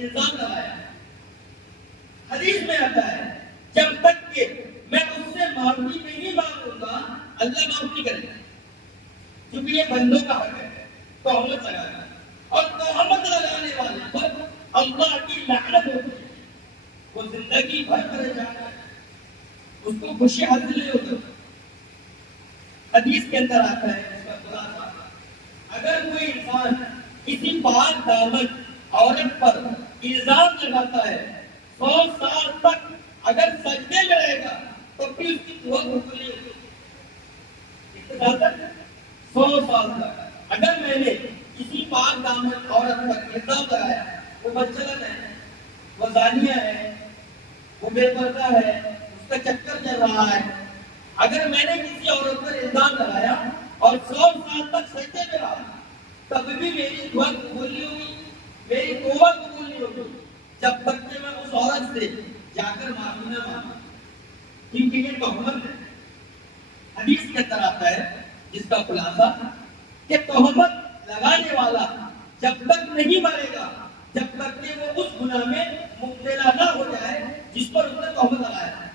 الزام لگایا. حدیث میں آتا ہے جب تک کہ میں اس سے معافی نہیں مانگوں گا اللہ معاف نہیں کرے گا، کیونکہ یہ بندوں کا حق ہے تہمت لگانا، اور تہمت لگانے والے پر اللہ کی لعنت ہوتی ہے، وہ زندگی بھر پریشان ہے، اس کو خوشی حاصل نہیں ہوتی. حدیث کے اندر آتا ہے اس کا خلاصہ، اگر کوئی انسان کسی پاک دامن عورت پر الزام لگاتا ہے 100 سال تک اگر سجدے میں رہے گا تو پھر اس کی دعا قبول نہیں ہوگی. 100 سال تک اگر میں نے کسی پاک دامن عورت پر الزام لگایا، وہ بدچلن ہے، وہ زانیہ ہے، وہ بے پردہ ہے، اس کا چکر چل رہا ہے، اگر میں نے کسی عورت پر الزام لگایا اور 100 سال تک سجدے میں رہا تب بھی میری دعا قبول نہیں ہوگی، میری توبہ قبول نہیں ہوگی جب تک کہ میں اس عورت سے جا کر معافی نہ مانگوں، کیونکہ یہ تہمت ہے. حدیث کے اندر آتا ہے جس کا خلاصہ کہ تہمت لگانے والا جب تک نہیں مرے گا جب تک کہ وہ اس گناہ میں مبتلا نہ ہو جائے جس پر اس نے تہمت لگایا ہے.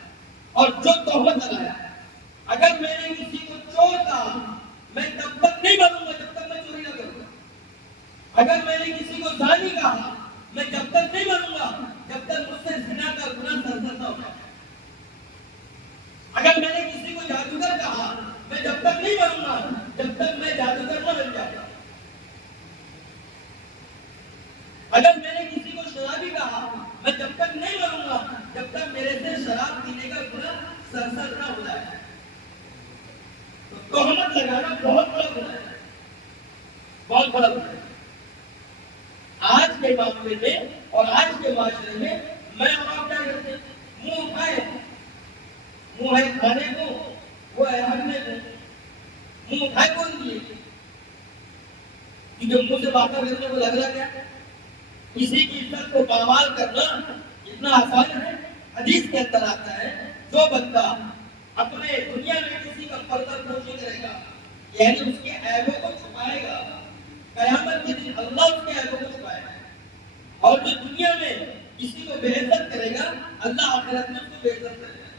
اور جو تہمت لگایا ہے، اگر میں نے کسی کو چور کہا میں تب تک نہیں مروں گا جب تک میں چوری نہ کروں گا. اگر میں نے کسی کو زانی کہا میں جب تک نہیں مروں گا جب تک مجھ سے زنا کا گناہ سرزد نہ ہو جائے. اگر میں نے کسی کو جادوگر کہا میں جب تک نہیں مروں گا جب تک میں جادوگر نہ بن جاتا. اگر میں نے کسی کو شرابی کہا میں جب تک نہیں مروں گا جب تک میرے سے شراب پینے کا گناہ سرزد نہ ہو جائے. تو تہمت لگانا بہت بڑا گناہ ہے، بہت بڑا گناہ ہے. آج کے معاملے میں اور آج کے معاشرے میں میں اور آپ کیا کرتے ہیں؟ منہ اٹھائے، منہ ہے کھانے کو، وہ ہے ہٹنے کو، منہ اٹھائے کون دیے؟ کیونکہ منہ سے باتیں کرنے کو لگ رہا کیا؟ کسی کی عزت کو پامال کرنا اتنا آسان ہے. حدیث کے اندر آتا ہے جو بندہ اپنے دنیا میں کسی کا پردہ پوشی کرے گا، یعنی اس کے عیبوں کو چھپائے گا، قیامت کے دن اللہ اس کے عیبوں کو چھپائے گا. اور جو دنیا میں کسی کو بے عزت کرے گا اللہ آخرت میں اس کو بے عزت کرے گا.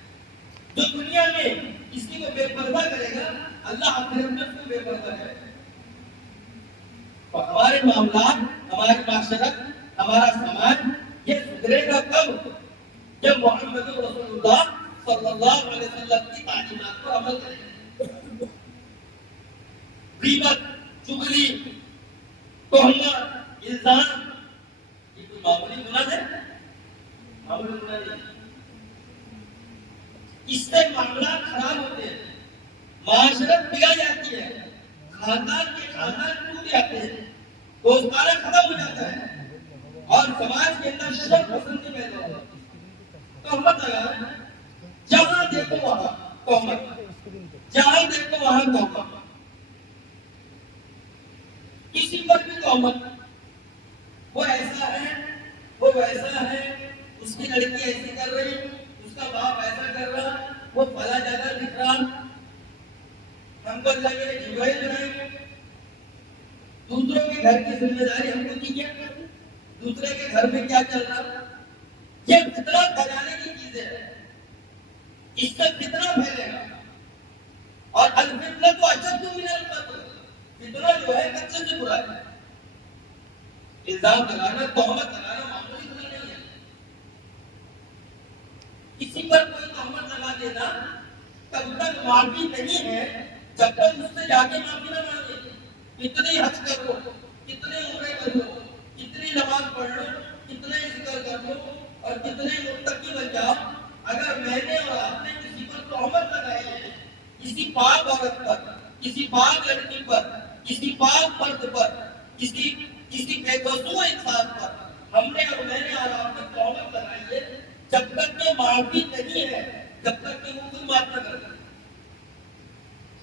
جو دنیا میں کسی کو بے پردہ کرے گا اللہ آخرت میں اس کو بے پردہ کرے گا. اور ہمارے معاملات، ہماری معاشرت، ہمارا سماج یہ سدھرے گا کب؟ جب محمد رسول اللہ صلی اللہ علیہ وسلم کی تعلیمات پر عمل کریں گے. غیبت، چغلی، تہمت، الزام یہ کوئی معمولی گناہ ہے؟ معمولی گناہ نہیں. اس سے معاملات خراب ہوتے ہیں، معاشرت بگڑ جاتی ہے، خاندان کے خاندان ٹوٹ جاتے ہیں، دوستانہ ختم ہو جاتا ہے اور سماج کے اندر شرم پسندی پیدا ہوتی ہے. تہمت لگا، جہاں دیکھو وہاں تہمت، جہاں دیکھو وہاں تہمت، کسی پر بھی تہمت. وہ ایسا ہے، وہ ویسا ہے، اس کی لڑکی ایسی کر رہی، اس کا باپ ایسا کر رہا، وہ فلاں جگہ دکھ رہا، ہم کو اللہ کے جبرائیل بنائیں گے. دوسروں کے گھر کی ذمہ داری ہم کو دی کیا؟ دوسرے کے گھر میں کیا چل رہا؟ یہ کتنا بنانے کی چیزیں ہیں، اس سے کتنا پھیلے گا. اور الفتنہ تو اشد من القتل، فتنہ جو ہے قتل سے برا ہے. الزام لگانا، تہمت لگانا معمولی گناہ نہیں ہے. کسی پر کوئی تہمت لگا دینا تب تک معافی نہیں ہے جب تک اس سے جا کے معافی نہ مانگے. کتنے حج کر لو، کتنے عمرے کر لو، کتنی نماز پڑھ لو، کتنے ذکر کر لو اور کتنے متقی بن جاؤ، اگر میں نے اور آپ نے کسی پر تہمت لگائی ہے، کسی پاک عورت پر، کسی پاک لڑکی پر، کسی پاک مرد پر، کسی بے قصور انسان پر ہم نے اور میں نے اور آپ نے تہمت لگائی ہے، جب تک کہ معافی نہیں ہے جب تک کہ وہ خود معاف نہ کرے.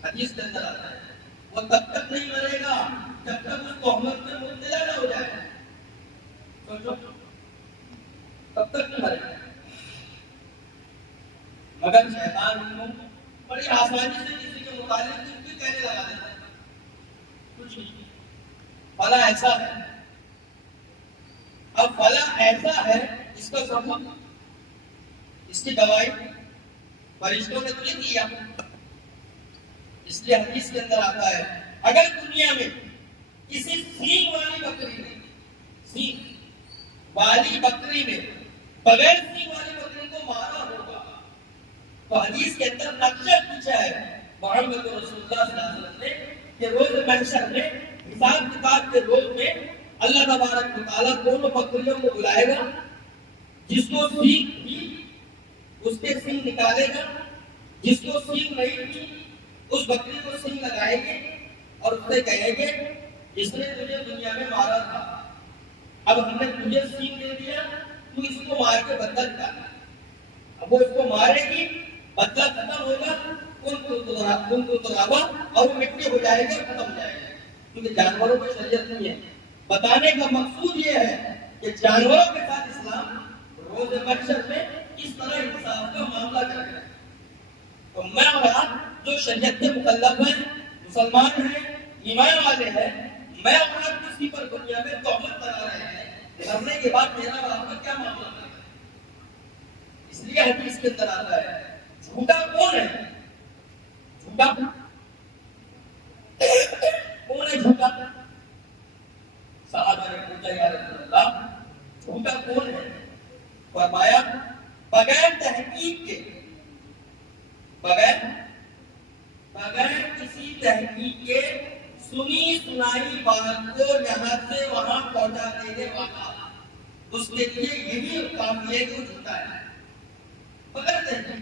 حدیث کے اندر آتا ہے وہ تب تک نہیں مرے گا جب تک اس تہمت میں مبتلا نہ ہو جائے. سوچو، تب تک نہیں مرے گا. مگر شیطان بڑی آسانی سے کسی کے متعلق کچھ بھی کہنے لگا دیتا ہے. کچھ نہیں، فلاں ایسا ہے. اب فلاں ایسا ہے اس کا ثبوت، اس کی گواہی فرشتوں نے تو نہیں دیا. اس لیے حدیث کے اندر آتا ہے اگر دنیا میں کسی سینگ والی بکری نے بغیر سینگ والی بکری کو مارا ہوگا تو حدیث کے اندر نقشہ پوچھا ہے محمد رسول اللہ صلی اللہ علیہ وسلم نے کہ روز محشر میں حساب کتاب کے روز میں اللہ تبارک و تعالیٰ دونوں بکریوں کو بلائے گا، جس کو سینگ تھی اس کے سینگ نکالے گا، جس کو سینگ نہیں تھی اس بکری کو سینگ لگائے گے اور اس سے کہیں گے اس نے تجھے دنیا میں مارا تھا، اب ہم نے تجھے سینگ دے دیا، تو اس کو مار کے بدلہ نکالا. اب وہ اس کو مارے گی، بدلہ ختم ہوگا، ان کو ترابا اور وہ مٹی ہو جائے گا، ختم ہو جائے گا. کیونکہ جانوروں کی شریعت نہیں ہے. بتانے کا مقصود یہ ہے کہ جانوروں کے ساتھ اسلام روز محشر میں اس طرح انصاف کا معاملہ کرے گا. تو میں اور آپ جو شریعت کے مکلف ہیں، مسلمان ہیں، ایمان والے ہیں، میں اور آپ کسی پر دنیا میں تہمت لگا رہے ہیں، کرنے کے بعد میرا اور آپ کا کیا معاملہ ہے؟ اس لیے حدیث کے اندر آتا ہے جھوٹا کون ہے؟ جھوٹا کون ہے؟ جھوٹا صحابہ نے پوچھا یا رسول اللہ جھوٹا کون ہے؟ فرمایا بغیر تحقیق کے، بغیر کسی تحقیق کے سنی سنائی بات کو یہاں سے وہاں پہنچا دینے والا، اس کے لیے یہی کافی ہے کہ وہ جھوٹا ہے. بغیر تحقیق